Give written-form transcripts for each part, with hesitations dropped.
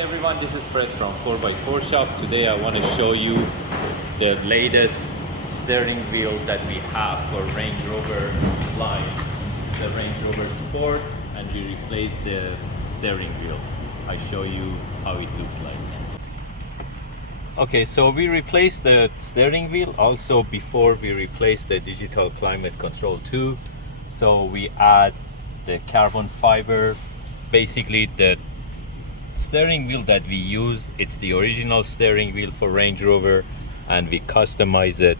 Hey everyone, this is Fred from 4x4 Shop. Today I want to show you the latest steering wheel that we have for Range Rover line, the Range Rover Sport, and we replaced the steering wheel. I show you how it looks like. Okay, so we replaced the steering wheel. Also, before we replaced the digital climate control too. So we add the carbon fiber. Basically, the steering wheel that we use, it's the original steering wheel for Range Rover, and we customize it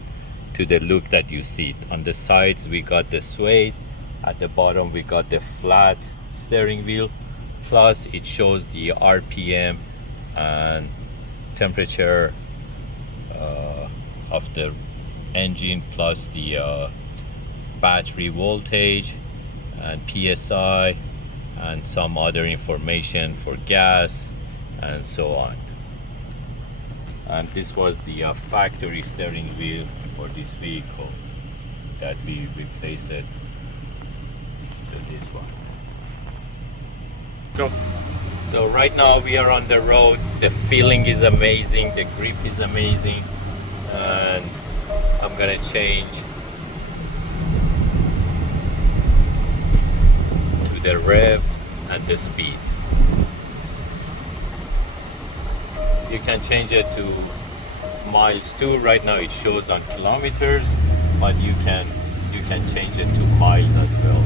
to the look that you see. On the sides we got the suede, at the bottom we got the flat steering wheel, plus it shows the RPM and temperature of the engine, plus the battery voltage and PSI and some other information for gas and so on. And this was the factory steering wheel for this vehicle that we replaced it to this one. Go. So right now we are on the road. The feeling is amazing, the grip is amazing, and I'm gonna change to the rev and the speed. You can change it to miles too. Right now it shows on kilometers, but you can change it to miles as well.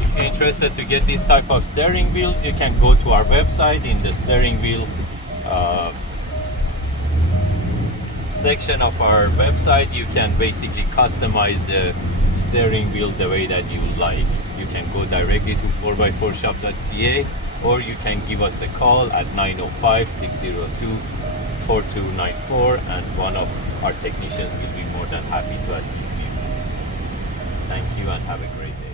If you're interested to get this type of steering wheels, you can go to our website. In the steering wheel section of our website, you can basically customize the steering wheel the way that you like. You can go directly to 4x4Shop.ca, or you can give us a call at 905-602-4294, and one of our technicians will be more than happy to assist you. Thank you and have a great day.